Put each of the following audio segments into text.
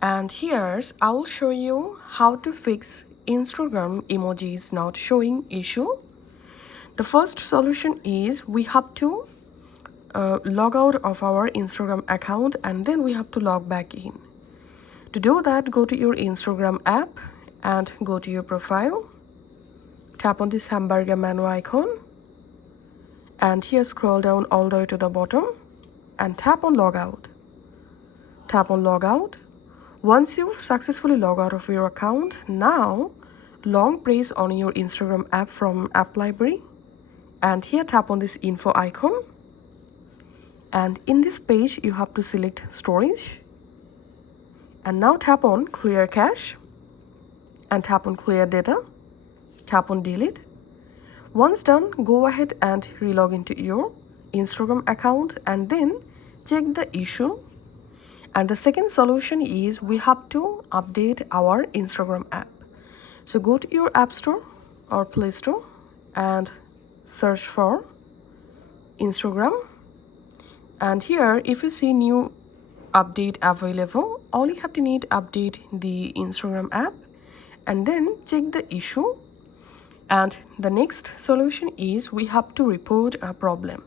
And here's I will show you how to fix Instagram emojis not showing issue. The first solution is we have to log out of our Instagram account and then we have to log back in. To do that, go to your Instagram app and go to your profile. Tap on this hamburger menu icon and here scroll down all the way to the bottom and tap on logout. Tap on logout. Once you've successfully logged out of your account, now long press on your Instagram app from app library and here tap on this info icon, and in this page you have to select storage and now tap on clear cache and tap on clear data, tap on delete. Once done, go ahead and relog into your Instagram account and then check the issue. And the second solution is we have to update our Instagram app. So go to your app store or Play Store and search for Instagram. And here, if you see new update available, all you have to need update the Instagram app and then check the issue. And the next solution is we have to report a problem.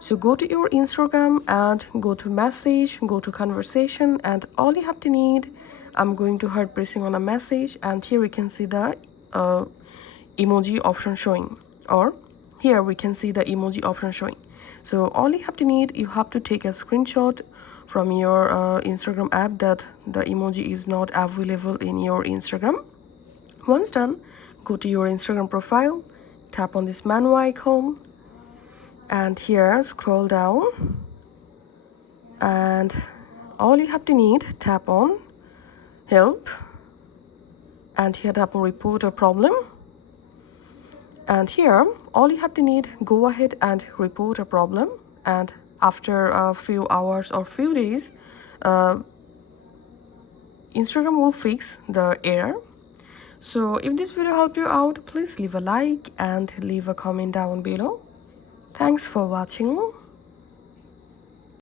So go to your Instagram and go to message, go to conversation, and all you have to need, I'm going to hard pressing on a message and here we can see the emoji option showing, or here we can see the emoji option showing. So all you have to need, you have to take a screenshot from your Instagram app that the emoji is not available in your Instagram. Once done, go to your Instagram profile, tap on this menu icon and here scroll down and all you have to need, tap on help and here tap on report a problem. And here all you have to need, go ahead and report a problem, and after a few hours or few days Instagram will fix the error. So if this video helped you out, please leave a like and leave a comment down below. Thanks for watching.